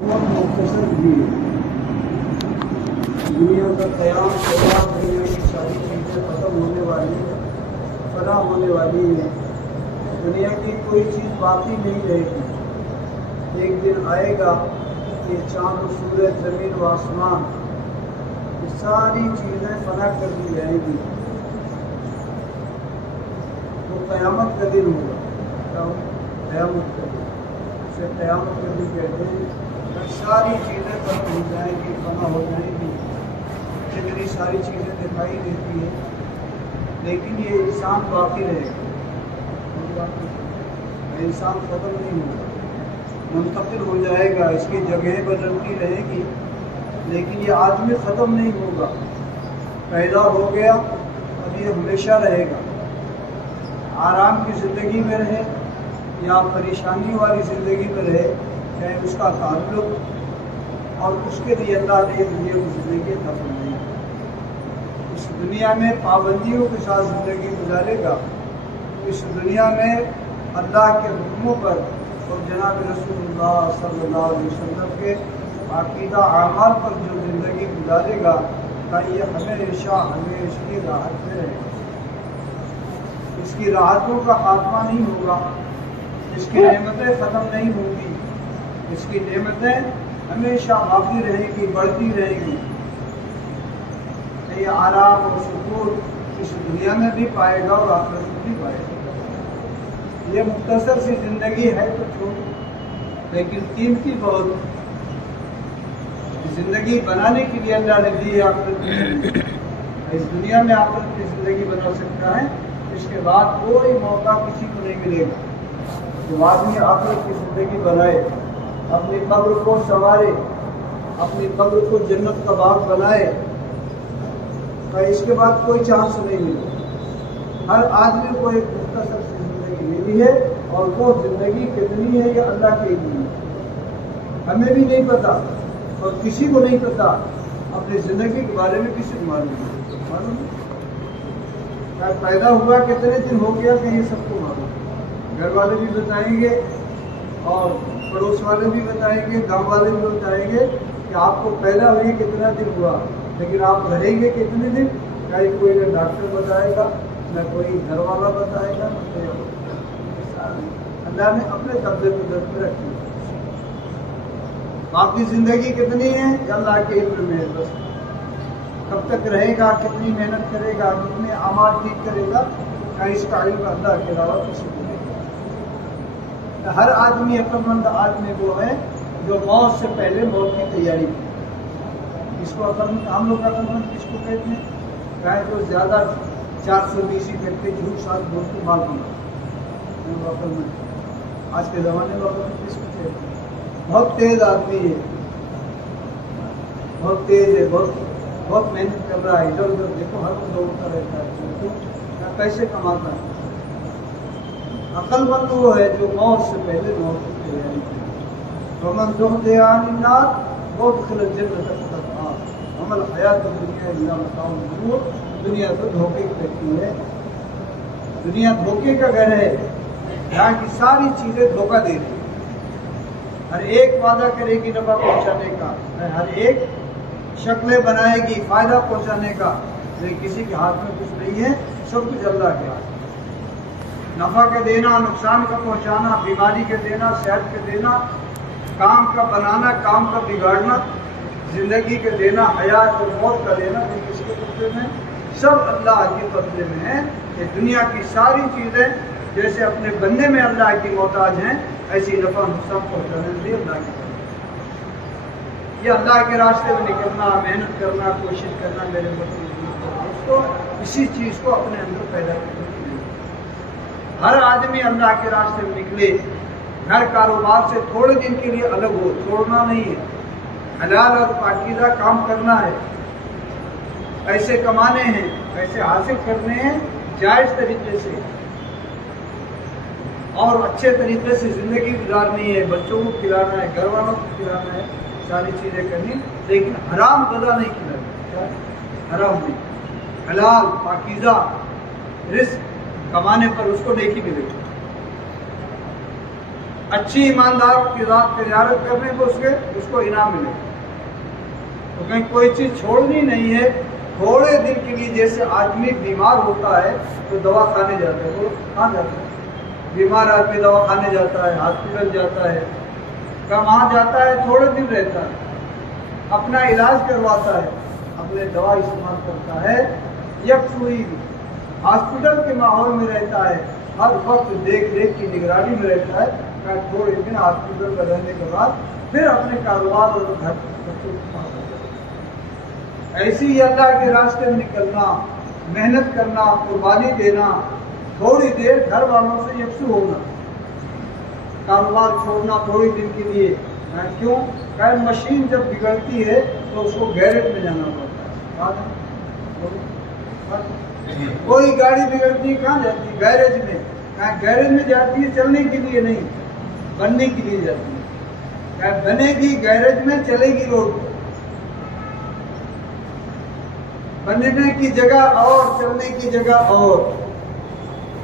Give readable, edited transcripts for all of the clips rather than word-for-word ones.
بہت مختصر بھی دنیا کا قیام کے بعد دنیا کی ساری چیزیں ختم ہونے والی ہیں، فنا ہونے والی ہیں، دنیا کی کوئی چیز باقی نہیں رہے گی۔ ایک دن آئے گا کہ چاند و سورج، زمین و آسمان، یہ ساری چیزیں فنا کر دی جائیں گی۔ وہ قیامت کا دن ہوگا، قیامت کا دن، اسے قیامت کا دن کہتے ہیں۔ ساری چیزیں ختم ہو جائیں گی، فنا ہو جائیں گی، جتنی ساری چیزیں دکھائی دیتی ہیں، لیکن یہ انسان باقی رہے گا، انسان ختم نہیں ہوگا، منتقل ہو جائے گا، اس کی جگہیں بدلتی رہے گی، لیکن یہ آدمی ختم نہیں ہوگا۔ پیدا ہو گیا اب یہ ہمیشہ رہے گا، آرام کی زندگی میں رہے یا پریشانی والی زندگی میں رہے، چاہے اس کا تعلق اور اس کے لیے اللہ نے یہ زندگی نفل نہیں۔ اس دنیا میں پابندیوں کے ساتھ زندگی گزارے گا، اس دنیا میں اللہ کے حکموں پر اور جناب رسول اللہ صلی اللہ علیہ وسلم کے عقیدہ اعمال پر جو زندگی گزارے گا کہ یہ ہمیشہ ہمیشہ کی راحت میں رہے گا۔ اس کی راحتوں کا خاتمہ نہیں ہوگا، اس کی نعمتیں ختم نہیں ہوں گی، اس کی نعمتیں ہمیشہ باقی رہے گی، بڑھتی رہے گی۔ یہ آرام اور سکون اس دنیا میں بھی پائے گا اور آخرت میں بھی پائے گا۔ یہ مختصر سی زندگی ہے تو چھوٹی، لیکن قیمتی بہت۔ زندگی بنانے کے لیے اللہ نے دی ہے آخرت کی زندگی۔ اس دنیا میں آخرت کی زندگی بنا سکتا ہے، اس کے بعد کوئی موقع کسی کو نہیں ملے گا۔ جو آدمی آخرت کی زندگی بنائے، اپنی قبر کو سنوارے، اپنی قبر کو جنت کا باغ بنائے، تو اس کے بعد کوئی چانس نہیں ملے۔ ہر آدمی کو ایک مختصر سی زندگی ملی ہے، اور وہ زندگی کتنی ہے یہ اللہ کے لیے، ہمیں بھی نہیں پتا اور کسی کو نہیں پتا۔ اپنی زندگی کے بارے میں کسی کو معلوم نہیں۔ پیدا ہوا کتنے دن ہو گیا کہ یہ سب کو معلوم، گھر والے بھی بتائیں گے اور پڑوس والے بھی بتائیں گے، گاؤں والے بھی بتائیں گے کہ آپ کو پیدا ہوئی کتنا دن ہوا، لیکن آپ رہیں گے کتنے دن، چاہے کوئی نہ ڈاکٹر بتائے گا، نہ کوئی گھر والا بتائے گا، نہ کوئی اللہ نے اپنے قبضے قدرت میں رکھی۔ باقی زندگی کتنی ہے یہ اللہ کے علم میں ہے، بس کب تک رہے گا، کتنی محنت کرے گا، کتنے اعمال ٹھیک کرے گا، کیا اس کا علم اللہ کے علاوہ کسی کو نہیں۔ ہر آدمی، عقل مند آدمی وہ ہے جو موت سے پہلے موت کی تیاری کی۔ اس کو عقل مند، ہم لوگ عقل مند کس کو کہتے ہیں؟ چاہے تو زیادہ 420 کرتے جھوٹ ساتھ بول کے مال بنا، عقل مند۔ آج کے زمانے میں عقل مند کس کو کہتے ہیں؟ بہت تیز آدمی ہے، بہت تیز ہے، بہت محنت کر رہا ہے، ادھر ادھر دیکھو ہر وقت دوڑتا رہتا ہے، پیسے کماتا ہے۔ عقل مند وہ ہے جو موت سے پہلے موت کی تیاری کرے۔ ومن زحزح عن النار وادخل الجنة فقد فاز وما الحیاۃ الدنیا الا متاع الغرور۔ دنیا تو دھوکے کی لگتی ہے، دنیا دھوکے کا گھر ہے، یہاں کی ساری چیزیں دھوکہ دے رہی ہیں۔ ہر ایک وعدہ کرے گی نفع پہنچانے کا، ہر ایک شکلیں بنائے گی فائدہ پہنچانے کا، لیکن کسی کے ہاتھ میں کچھ نہیں ہے، سب کچھ اللہ کے ہاتھ۔ نفع کا دینا، نقصان کا پہنچانا، بیماری کے دینا، صحت کے دینا، کام کا بنانا، کام کا بگاڑنا، زندگی کے دینا، حیات اور موت کا دینا، یہ کس کے قبضے میں؟ سب اللہ کے قبضے میں ہے۔ کہ دنیا کی ساری چیزیں جیسے اپنے بندے میں اللہ کی محتاج ہیں، ایسی نفع نقصان پہنچانے کے لیے اللہ کی قبضے میں۔ یہ اللہ کے راستے میں نکلنا، محنت کرنا، کوشش کرنا، میرے دوستوں، اسی چیز کو اپنے اندر پیدا کرنا۔ ہر آدمی اللہ کے راستے میں نکلے، گھر کاروبار سے تھوڑے دن کے لیے الگ ہو، چھوڑنا نہیں ہے، حلال اور پاکیزہ کام کرنا ہے، پیسے کمانے ہیں، پیسے حاصل کرنے ہیں جائز طریقے سے، اور اچھے طریقے سے زندگی گزارنی ہے، بچوں کو کھلانا ہے، گھر والوں کو کھلانا ہے، ساری چیزیں کرنی، لیکن حرام غذا نہیں کھلانا، حرام نہیں، حلال پاکیزہ رزق کمانے پر اس کو نیکی ملے گی۔ اچھی ایماندار کی ذات کی زیارت کرنے کو اس کو انعام ملے. تو کہیں کوئی چیز چھوڑنی نہیں ہے. تھوڑے دن کے لیے جیسے آدمی بیمار ہوتا ہے تو دوا کھانے جاتا ہے. وہ کہاں جاتا ہے؟ بیمار آدمی دوا کھانے جاتا ہے, ہاسپٹل جاتا ہے, وہاں جاتا ہے, تھوڑے دن رہتا ہے, اپنا علاج کرواتا ہے, اپنے دوا استعمال کرتا ہے. یکسوئی ہاسپٹل کے ماحول میں رہتا ہے, ہر وقت دیکھ ریکھ کی نگرانی میں رہتا ہے. تھوڑے دن ہاسپٹل میں رہنے کے بعد پھر اپنے کاروبار اور گھر ایسی ہی اللہ کے راستے میں نکلنا, محنت کرنا, قربانی دینا, تھوڑی دیر گھر والوں سے یکسو ہونا, کاروبار چھوڑنا تھوڑی دن کے لیے. کیوں؟ کہ مشین جب بگڑتی ہے تو اس کو گیرج میں جانا پڑتا ہے. کوئی گاڑی بگڑتی ہے کہاں جاتی ہے؟ گیرج میں. گیرج میں جاتی ہے چلنے کے لیے نہیں, بننے کے لیے جاتی ہے. بنے گی گیرج میں, چلے گی روڈ پہ. بننے کی جگہ اور چلنے کی جگہ اور.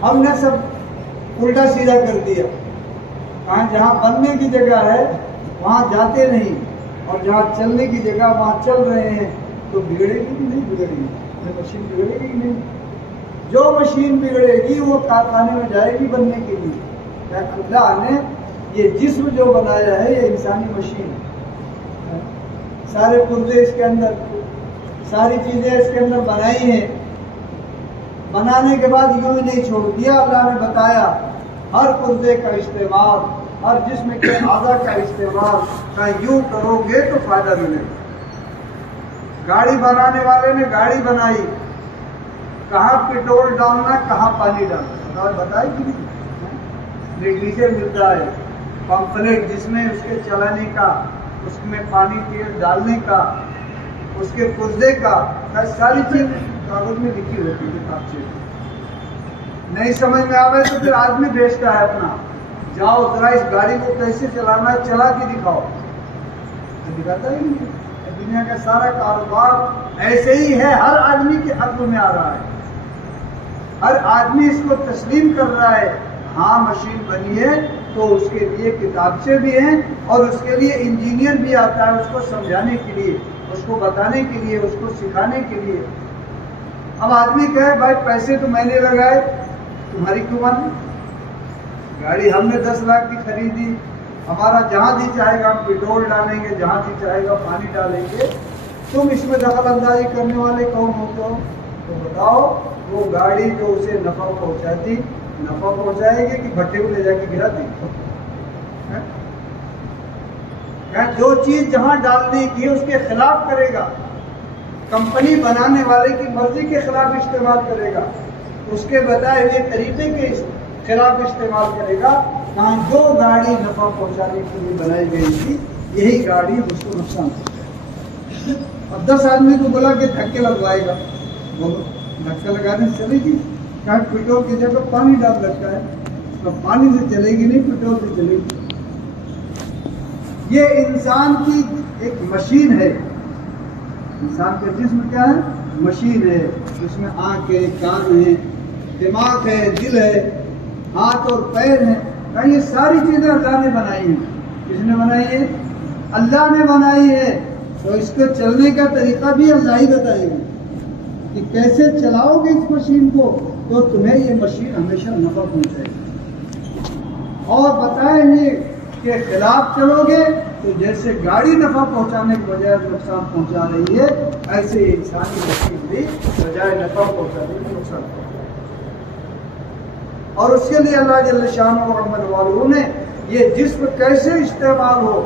ہم نے سب الٹا سیدھا کر دیا. جہاں بننے کی جگہ ہے وہاں جاتے نہیں, اور جہاں چلنے کی جگہ وہاں چل رہے ہیں. تو بگڑے گی کہ نہیں بگڑے گی؟ مشین بگڑے گی کہ نہیں؟ جو مشین بگڑے گی وہ کارخانے میں جائے گی بننے کے لیے. اللہ نے یہ جسم جو بنایا ہے یہ انسانی مشین ہے. سارے پرزے اس کے اندر, ساری چیزیں اس کے اندر بنائی ہیں. بنانے کے بعد یوں ہی نہیں چھوڑ دیا. اللہ نے بتایا ہر پرزے کا استعمال, ہر جسم کے اعضاء کا استعمال یوں کرو گے تو فائدہ ملے گا. گاڑی بنانے والے نے گاڑی بنائی, کہاں پیٹرول ڈالنا, کہاں پانی ڈالنا بتائی کہ نہیں. ڈیزل ملتا ہے, پمفلیٹ جس میں اس کے چلانے کا, اس میں پانی تیل ڈالنے کا, اس کے پرزے کا, ساری چیز کاغذ میں لکھی ہوتی ہے. نہیں سمجھ میں آئے تو پھر آدمی بھیجتا ہے اپنا, جاؤ ذرا اس گاڑی کو کیسے چلانا ہے چلا کے دکھاؤ. تو دکھاتا ہی نہیں. دنیا کا سارا کاروبار ایسے ہی ہے, ہر آدمی کے حق میں آ رہا ہے. ہر آدمی اس کو تسلیم کر رہا ہے. ہاں مشین بنی ہے تو اس کے لیے کتابچے بھی ہیں, اور اس کے لیے انجینئر بھی آتا ہے اس کو سمجھانے کے لیے, اس کو بتانے کے لیے, اس کو سکھانے کے لیے. اب آدمی کہے بھائی پیسے تو میں نے لگائے, تمہاری کیوں بنی؟ گاڑی ہم نے 10 لاکھ کی خریدی, ہمارا جہاں جی چاہے گا ہم پیٹرول ڈالیں گے, جہاں جی چاہے گا پانی ڈالیں گے. تم اس میں دخل اندازی کرنے والے کون ہوتے ہو؟ تو بتاؤ وہ گاڑی جو اسے نفع پہنچاتی, نفع پہنچائے گی کہ بھٹے کو لے جا کے گرا دیں گے؟ جو چیز جہاں ڈالنے کی اس کے خلاف کرے گا, کمپنی بنانے والے کی مرضی کے خلاف استعمال کرے گا, اس کے بتائے ہوئے طریقے کے خلاف استعمال کرے گا. جو گاڑی نفع پہنچانے کے لیے بنائی گئی تھی یہی گاڑی اس کو نقصان پہنچائے. اب 10 آدمی کو بولا کہ دھکے لگوائے گا, بولو دھکا لگانے سے چلے گی؟ پیٹرول کی جگہ پانی ڈال رکھا ہے, تو پانی سے چلے گی نہیں, پیٹرول سے چلے گی. یہ انسان کی ایک مشین ہے. انسان کا جسم کیا ہے؟ مشین ہے. اس میں آنکھ ہے, کان ہے, دماغ ہے, دل ہے, ہاتھ اور پیر ہیں. یہ ساری چیزیں اللہ نے بنائی ہیں. کس نے بنائی ہے؟ اللہ نے بنائی ہے. تو اس کے چلنے کا طریقہ بھی اللہ ہی بتائے گا کہ کیسے چلاؤ گے اس مشین کو تو تمہیں یہ مشین ہمیشہ نفع پہنچائے گی. اور بتائیں گے کہ خلاف چلو گے تو جیسے گاڑی نفع پہنچانے کے بجائے نقصان پہنچا رہی ہے, ایسے انسانی مشین بھی بجائے نفع پہنچانے کے نقصان پہنچا. اور اس کے لیے اللہ جل شانہ و عظمت والوں نے یہ جسم کیسے استعمال ہو,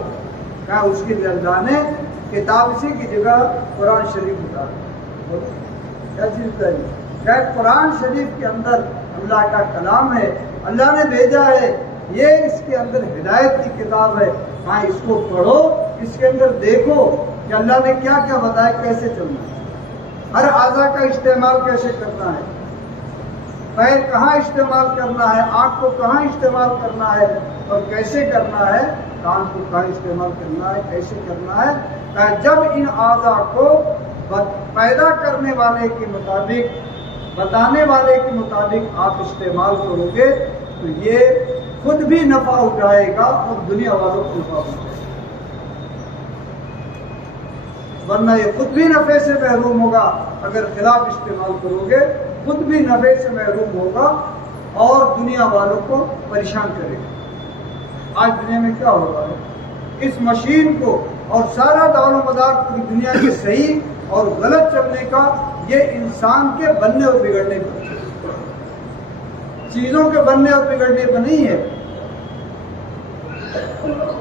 کہا اس کے لیے اللہ نے کتاب سے کی جگہ قرآن شریف اتارا. کیا چیز اتاری؟ کیا قرآن شریف کے اندر اللہ کا کلام ہے, اللہ نے بھیجا ہے, یہ اس کے اندر ہدایت کی کتاب ہے. ہاں اس کو پڑھو, اس کے اندر دیکھو کہ اللہ نے کیا کیا بتایا, کیسے چلنا ہے, ہر اعضاء کا استعمال کیسے کرنا ہے, پیر کہاں استعمال کرنا ہے, آنکھ کو کہاں استعمال کرنا ہے اور کیسے کرنا ہے, کان کو کہاں استعمال کرنا ہے, کیسے کرنا ہے. جب ان اعضاء کو پیدا کرنے والے کے مطابق, بتانے والے کے مطابق آپ استعمال کرو گے تو یہ خود بھی نفع اٹھائے گا اور دنیا والوں کو نفع اٹھائے گا، ورنہ یہ خود بھی نفع سے محروم ہوگا۔ اگر خلاف استعمال کرو گے خود بھی نفع سے محروم ہوگا اور دنیا والوں کو پریشان کرے گا۔ آج دنیا میں کیا ہو رہا ہے، اس مشین کو اور سارا دار و مدار پوری دنیا کے صحیح اور غلط چلنے کا یہ انسان کے بننے اور بگڑنے پر، چیزوں کے بننے اور بگڑنے پر نہیں ہے۔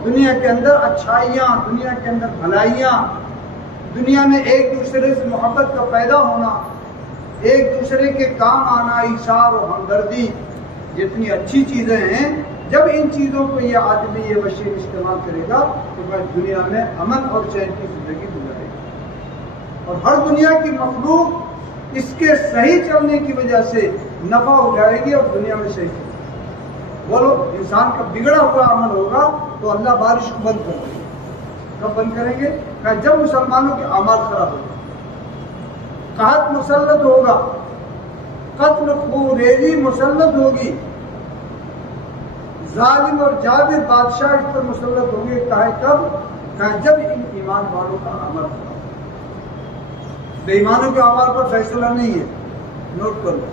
دنیا کے اندر اچھائیاں، دنیا کے اندر بھلائیاں، دنیا میں ایک دوسرے سے محبت کا پیدا ہونا، ایک دوسرے کے کام آنا، ایثار و ہمدردی، جتنی اچھی چیزیں ہیں، جب ان چیزوں کو یہ آدمی یہ مشین استعمال کرے گا تو وہ دنیا میں امن اور چین کی زندگی گزارے گا، اور ہر دنیا کی مخلوق اس کے صحیح چلنے کی وجہ سے نفع اٹھائے گی اور دنیا میں صحیح چلے گی۔ بولو، انسان کا بگڑا ہوا عمل ہوگا تو اللہ بارش کو بند کر دے گا۔ کب بند کریں گے؟ کہ جب مسلمانوں کے اعمال خراب ہوگا، قحط مسلط ہوگا، قتل خوریزی مسلط ہوگی، ظالم اور جابر بادشاہ اس پر مسلط ہوں گے۔ کب؟ کہ جب ان ایمان والوں کا عمل خراب ہوگا۔ بے ایمانوں کے اعمال پر فیصلہ نہیں ہے، نوٹ کر لو،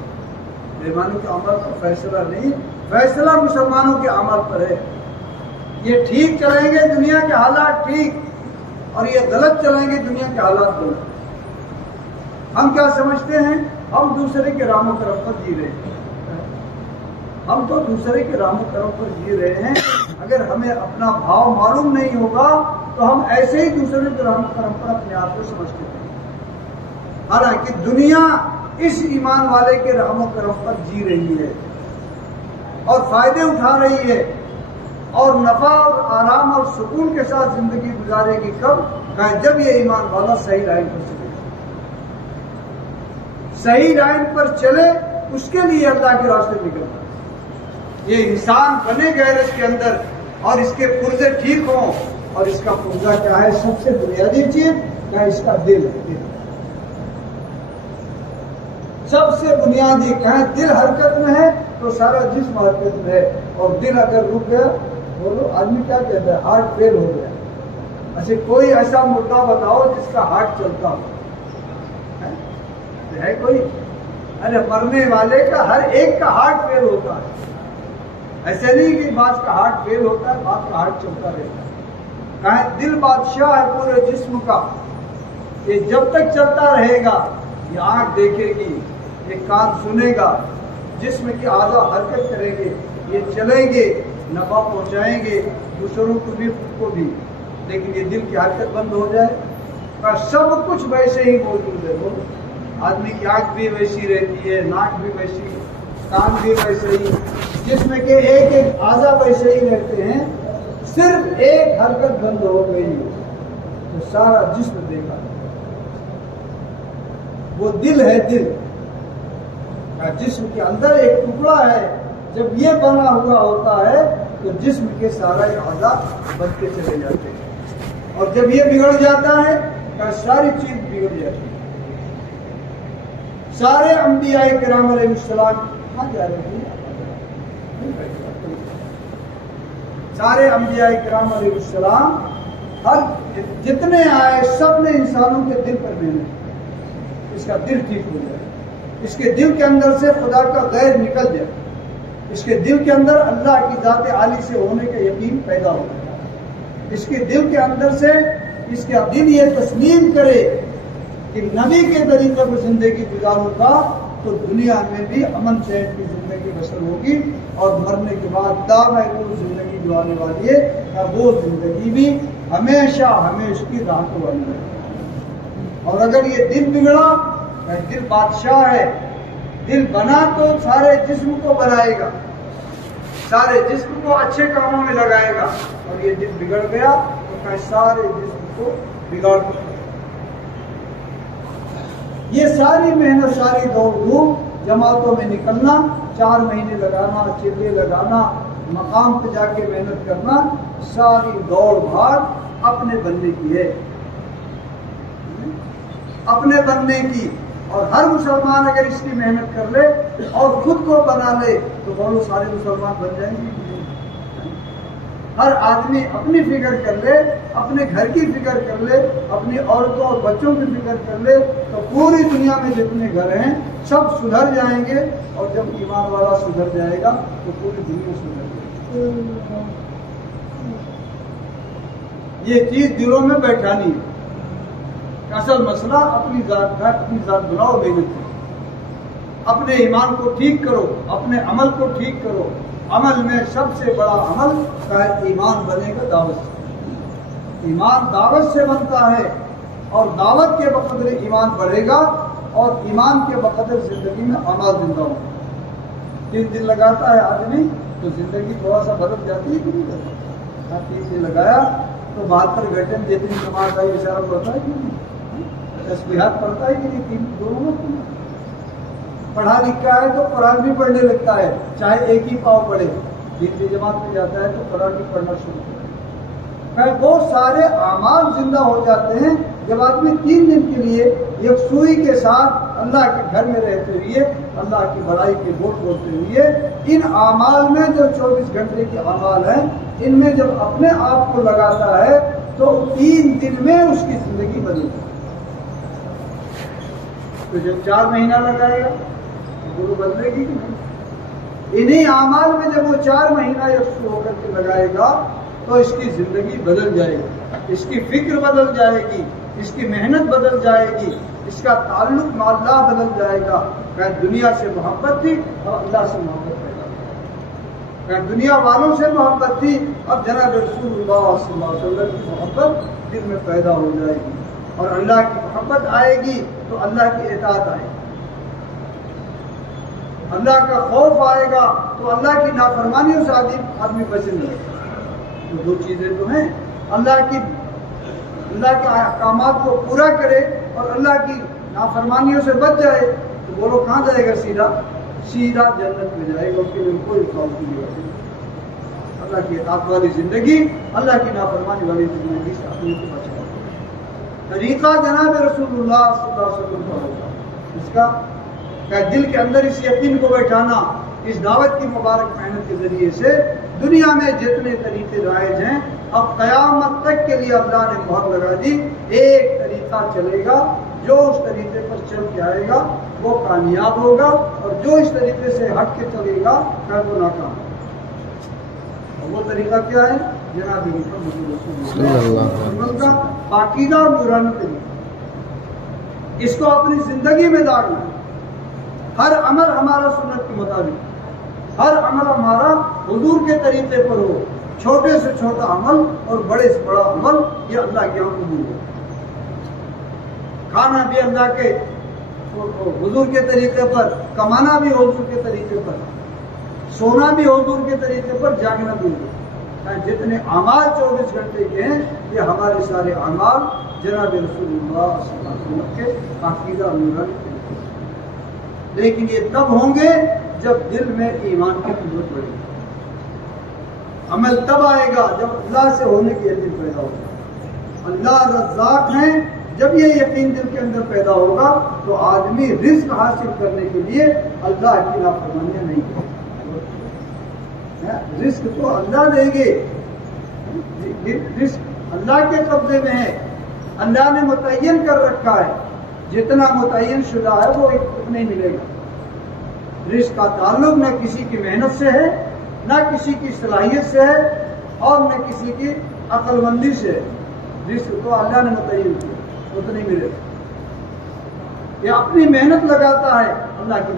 بے ایمانوں کے اعمال پر فیصلہ نہیں، فیصلہ مسلمانوں کے اعمال پر ہے۔ یہ ٹھیک چلیں گے دنیا کے حالات ٹھیک، اور یہ غلط چلیں گے دنیا کے حالات غلط۔ ہم کیا سمجھتے ہیں؟ ہم دوسرے کے رام و کرم پر جی رہے ہیں، ہم تو دوسرے کے رام و کرم پر جی رہے ہیں۔ اگر ہمیں اپنا بھاؤ معلوم نہیں ہوگا تو ہم ایسے ہی دوسرے کے رام و کرم پر اپنے آپ کو سمجھتے ہیں، حالانکہ دنیا اس ایمان والے کے رحم و کرم پر جی رہی ہے اور فائدے اٹھا رہی ہے اور نفع اور آرام اور سکون کے ساتھ زندگی گزارے گی۔ کب؟ کہ جب یہ ایمان والا صحیح لائن پر چلے، صحیح لائن پر چلے، اس کے لیے اللہ کے راستے نکلتا ہے۔ یہ انسان بنے غیرت کے اندر اور اس کے پرزے ٹھیک ہوں، اور اس کا پرزہ کیا ہے؟ سب سے بنیادی چیز کیا ہے؟ اس کا دل ہے۔ سب سے بنیادی کہیں دل حرکت میں ہے تو سارا جسم حرکت میں ہے، اور دل اگر رک گیا، بولو آدمی کیا کہتا ہے؟ ہارٹ فیل ہو گیا۔ اچھا کوئی ایسا مردہ بتاؤ جس کا ہارٹ چلتا ہو، ہے کوئی؟ ارے مرنے والے کا ہر ایک کا ہارٹ فیل ہوتا ہے، ایسے نہیں کہ بعض کا ہارٹ فیل ہوتا ہے، بعض کا ہارٹ چلتا رہتا ہے۔ کہیں دل بادشاہ ہے پورے جسم کا، یہ جب تک چلتا رہے گا، یہ آنکھ دیکھے گی، یہ کان سنے گا، جسم کے اعضاء حرکت کریں گے، یہ چلیں گے، نفع پہنچائیں گے دوسروں کو بھی خود کو بھی۔ لیکن یہ دل کی حرکت بند ہو جائے کا سب کچھ ویسے ہی موجود ہے۔ وہ آدمی کی آنکھ بھی ویسی رہتی ہے، ناک بھی ویسی، کان بھی ویسے ہی، جسم کے ایک ایک اعضاء ویسے ہی رہتے ہیں، صرف ایک حرکت بند ہو گئی تو سارا جسم دیکھا۔ وہ دل ہے، دل جسم کے اندر ایک ٹکڑا ہے، جب یہ بنا ہوا ہوتا ہے تو جسم کے سارا اعضاء بنتے چلے جاتے ہیں، اور جب یہ بگڑ جاتا ہے تو ساری چیز بگڑ جاتی ہے۔ سارے انبیاء کرام علیہ السلام کہاں جا رہے ہیں؟ سارے انبیاء کرام علیہ السلام ہر جتنے آئے سب نے انسانوں کے دل پر محنت کی، اس کا دل ٹھیک ہو جائے، اس کے دل کے اندر سے خدا کا غیر نکل جائے، اس کے دل کے اندر اللہ کی ذات عالی سے ہونے کا یقین پیدا ہو جائے، اس کے دل کے اندر سے اس کا دل یہ تسلیم کرے کہ نبی کے طریقے پر زندگی گزاروں گا تو دنیا میں بھی امن چین کی زندگی بسر ہوگی، اور مرنے کے بعد دامحفوظ زندگی جو آنے والی ہے وہ زندگی بھی ہمیشہ ہمیشہ کی راحت والی ہے۔ اور اگر یہ دل بگڑا، دل بادشاہ ہے، دل بنا تو سارے جسم کو بنائے گا، سارے جسم کو اچھے کاموں میں لگائے گا، اور یہ دل بگڑ گیا تو سارے جسم کو بگاڑ دے گا۔ یہ ساری محنت، ساری دوڑ دھوپ، جماعتوں میں نکلنا، 4 مہینے لگانا، چلے لگانا، مقام پہ جا کے محنت کرنا، ساری دوڑ بھاگ اپنے بننے کی ہے، اپنے بننے کی۔ اور ہر مسلمان اگر اس کی محنت کر لے اور خود کو بنا لے تو بولو سارے مسلمان بن جائیں گے۔ ہر آدمی اپنی فکر کر لے، اپنے گھر کی فکر کر لے، اپنی عورتوں اور بچوں کی فکر کر لے، تو پوری دنیا میں جتنے گھر ہیں سب سدھر جائیں گے، اور جب ایمان والا سدھر جائے گا تو پوری دنیا سدھر جائے گی۔ یہ چیز دلوں میں بیٹھانی ہے۔ اصل مسئلہ اپنی ذات بناؤ، محنت کرو، اپنے ایمان کو ٹھیک کرو، اپنے عمل کو ٹھیک کرو۔ عمل میں سب سے بڑا عمل ایمان بنے گا دعوت سے۔ ایمان دعوت سے بنتا ہے، اور دعوت کے بقدر ایمان بڑھے گا، اور ایمان کے بقدر زندگی میں اعمال زندہ ہوں گے۔ 3 دن لگاتا ہے آدمی تو زندگی تھوڑا سا بدل جاتی ہے کہ نہیں بدلتی؟ 3 دن لگایا تو 72 گھنٹے میں جتنی نماز آئی اشارہ پڑتا ہے کہ نہیں؟ تسبیحات پڑھتا ہے کہ نہیں؟ 3 دونوں میں پڑھا لکھا ہے تو قرآن بھی پڑھنے لگتا ہے، چاہے ایک ہی پاؤ پڑھے۔ دوسری جماعت میں جاتا ہے تو قرآن بھی پڑھنا شروع کرتا ہے۔ بہت سارے اعمال زندہ ہو جاتے ہیں جب آدمی 3 دن کے لیے یکسوئی کے ساتھ اللہ کے گھر میں رہتے ہوئے، اللہ کی بڑائی کے بول بولتے ہوئے، ان اعمال میں جو 24 گھنٹے کے اعمال ہیں، ان میں جب اپنے آپ کو لگاتا ہے تو 3 دن میں اس کی زندگی بدل جاتی ہے۔ تو جب 4 مہینہ لگائے گا وہ بدلے گی کہ نہیں؟ انہی اعمال میں جب وہ 4 مہینہ یکسو ہو کر کے لگائے گا تو اس کی زندگی بدل جائے گی، اس کی فکر بدل جائے گی، اس کی محنت بدل جائے گی، اس کا تعلق مع اللہ بدل جائے گا۔ کہ دنیا سے محبت تھی اور اللہ سے محبت پیدا ہوگی، کہ دنیا والوں سے محبت تھی اب جناب رسول اللہ صلی اللہ علیہ وسلم کی محبت دل میں پیدا ہو جائے گی، اور اللہ کی محبت آئے گی تو اللہ کی اطاعت آئے گی، اللہ کا خوف آئے گا تو اللہ کی نافرمانیوں سے آدمی بچ نہیں ہے۔ تو 2 چیزیں تو ہیں، اللہ کے احکامات کو پورا کرے اور اللہ کی نافرمانیوں سے بچ جائے، تو بولو کہاں جائے گا؟ سیدھا جنت میں جائے گا، اس کے لیے کوئی رکاوٹ نہیں ہوگی۔ اللہ کی اطاعت والی زندگی، اللہ کی نافرمانی والی زندگی سے اپنے کو بچائے۔ طریقہ جناب رسول اللہ صلی اللہ علیہ وسلم کا ہوگا، اس کا کہ دل کے اندر اس یقین کو بیٹھانا، اس دعوت کی مبارک محنت کے ذریعے سے دنیا میں جتنے طریقے رائج ہیں، اب قیامت تک کے لیے اللہ نے مہر لگا دی، ایک طریقہ چلے گا، جو اس طریقے پر چل کے آئے گا وہ کامیاب ہوگا، اور جو اس طریقے سے ہٹ کے چلے گا وہ ناکام ہوگا۔ اور وہ طریقہ کیا ہے؟ جناب محمد رسول اللہ کا پاکیزہ اور نورانی طریقہ، اس کو اپنی زندگی میں ڈالنا ہے۔ ہر عمل ہمارا سنت کے مطابق، ہر عمل ہمارا حضور کے طریقے پر ہو، چھوٹے سے چھوٹا عمل اور بڑے سے بڑا عمل یہ اللہ کے یہاں قبول ہو۔ کھانا بھی اللہ کے حضور کے طریقے پر، کمانا بھی حضور کے طریقے پر، سونا بھی حضور کے طریقے پر، جاگنا بھی حضور۔ جتنے اعمال 24 گھنٹے کے ہیں یہ ہمارے سارے اعمال جناب رسول اللہ صلی اللہ علیہ وسلم کے پاکیزہ نورانی طریقے، لیکن یہ تب ہوں گے جب دل میں ایمان کی قوت بڑھے گی۔ عمل تب آئے گا جب اللہ سے ہونے کی یقین پیدا ہوگا۔ اللہ رزاق ہیں، جب یہ یقین دل کے اندر پیدا ہوگا تو آدمی رزق حاصل کرنے کے لیے اللہ کی نافرمانیاں نہیں کرے۔ رزق تو اللہ دیں گے، رزق اللہ کے قبضے میں ہے، اللہ نے متعین کر رکھا ہے، جتنا متعین شدہ ہے وہ اتنا ہی ملے گا۔ رزق کا تعلق نہ کسی کی محنت سے ہے، نہ کسی کی صلاحیت سے ہے، اور نہ کسی کی عقل مندی سے ہے۔ رزق تو اللہ نے متعین کیا، اتنا ہی ملے گا۔ یہ اپنی محنت لگاتا ہے، اللہ کی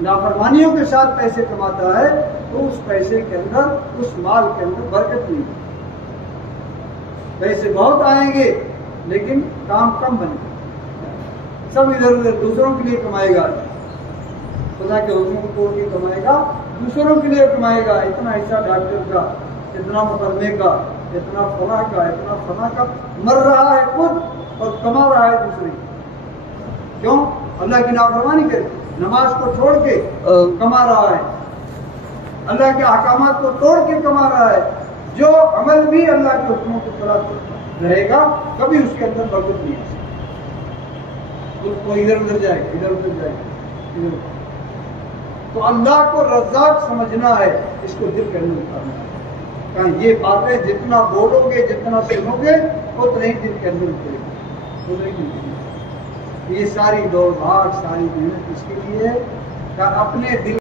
نافرمانیوں کے ساتھ پیسے کماتا ہے تو اس پیسے کے اندر، اس مال کے اندر برکت نہیں ہے۔ پیسے بہت آئیں گے لیکن کام کم بنے گا، سب ادھر ادھر دوسروں کے لیے کمائے گا، خدا کے حکم کو توڑ کے کمائے گا، دوسروں کے لیے کمائے گا۔ اتنا حصہ ڈاکٹر کا، اتنا مقدمے کا، اتنا فلاں کا، اتنا فلاں کا، مر رہا ہے خود اور کما رہا ہے دوسرے۔ کیوں؟ اللہ کی نافرمانی کرے، نماز کو چھوڑ کے کما رہا ہے، اللہ کے احکامات کو توڑ کے کما رہا ہے۔ جو عمل بھی اللہ کے حکموں کو خلاف رہے گا کبھی اس کے اندر برکت نہیں آ سکتی، کوئی ادھر ادھر جائے گا، ادھر ادھر جائے گا، ادھر۔ تو اللہ کو رزاق سمجھنا ہے، اس کو دل کے اندر اتارنا ہے۔ کہا یہ باتیں جتنا بولو گے جتنا سنو گے اتنا ہی دل کے اندر اترے گا، اتنا ہی دل کے اندر۔ یہ ساری دوڑ بھاگ ساری محنت اس کے لیے کہ اپنے دل